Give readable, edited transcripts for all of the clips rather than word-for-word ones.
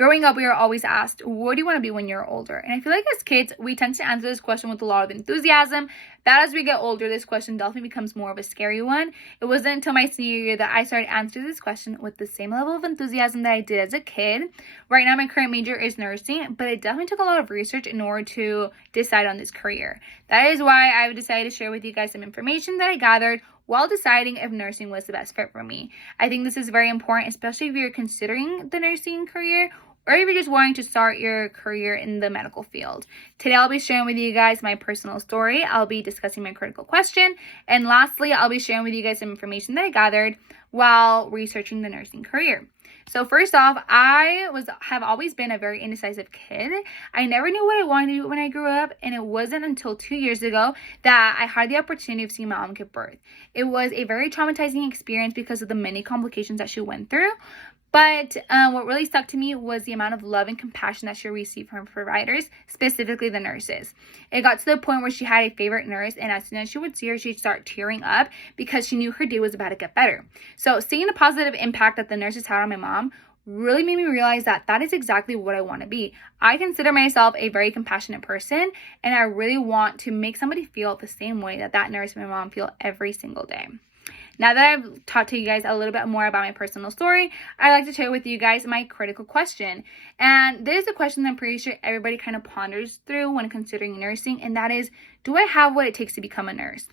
Growing up, we are always asked, what do you want to be when you're older? And I feel like as kids, we tend to answer this question with a lot of enthusiasm. But as we get older, this question definitely becomes more of a scary one. It wasn't until my senior year that I started answering this question with the same level of enthusiasm that I did as a kid. Right now, my current major is nursing, but it definitely took a lot of research in order to decide on this career. That is why I've decided to share with you guys some information that I gathered while deciding if nursing was the best fit for me. I think this is very important, especially if you're considering the nursing career or if you're just wanting to start your career in the medical field. Today, I'll be sharing with you guys my personal story. I'll be discussing my critical question. And lastly, I'll be sharing with you guys some information that I gathered while researching the nursing career. So first off, I have always been a very indecisive kid. I never knew what I wanted to do when I grew up, and it wasn't until 2 years ago that I had the opportunity of seeing my mom give birth. It was a very traumatizing experience because of the many complications that she went through. But what really stuck to me was the amount of love and compassion that she received from providers, specifically the nurses. It got to the point where she had a favorite nurse, and as soon as she would see her, she'd start tearing up because she knew her day was about to get better. So seeing the positive impact that the nurses had on my mom really made me realize that that is exactly what I want to be. I consider myself a very compassionate person, and I really want to make somebody feel the same way that that nurse and my mom feel every single day. Now that I've talked to you guys a little bit more about my personal story, I'd like to share with you guys my critical question. And this is a question that I'm pretty sure everybody kind of ponders through when considering nursing, and that is, do I have what it takes to become a nurse?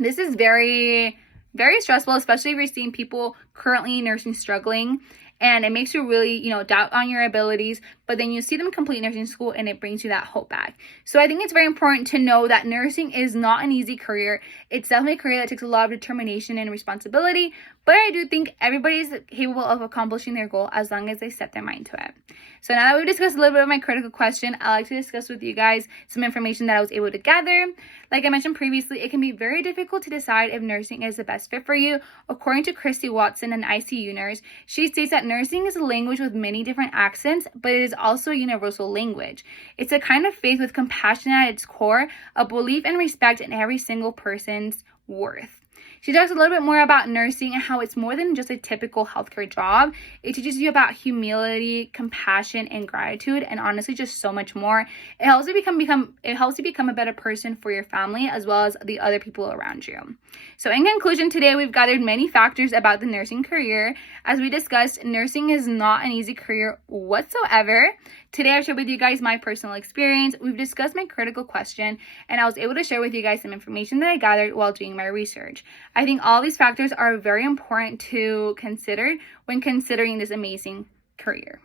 This is very, very stressful, especially if you're seeing people currently in nursing struggling. And it makes you really, doubt on your abilities. But then you see them complete nursing school and it brings you that hope back. So I think it's very important to know that nursing is not an easy career. It's definitely a career that takes a lot of determination and responsibility. But I do think everybody is capable of accomplishing their goal as long as they set their mind to it. So now that we've discussed a little bit of my critical question, I'd like to discuss with you guys some information that I was able to gather. Like I mentioned previously, it can be very difficult to decide if nursing is the best fit for you. According to Christy Watson, an ICU nurse, she states that nursing is a language with many different accents, but it is also a universal language. It's a kind of faith with compassion at its core, a belief and respect in every single person's worth. She talks a little bit more about nursing and how it's more than just a typical healthcare job. It teaches you about humility, compassion, and gratitude, and honestly, just so much more. It helps you become a better person for your family as well as the other people around you. So in conclusion, today we've gathered many factors about the nursing career. As we discussed, nursing is not an easy career whatsoever. Today I shared with you guys my personal experience. We've discussed my critical question, and I was able to share with you guys some information that I gathered while doing my research. I think all these factors are very important to consider when considering this amazing career.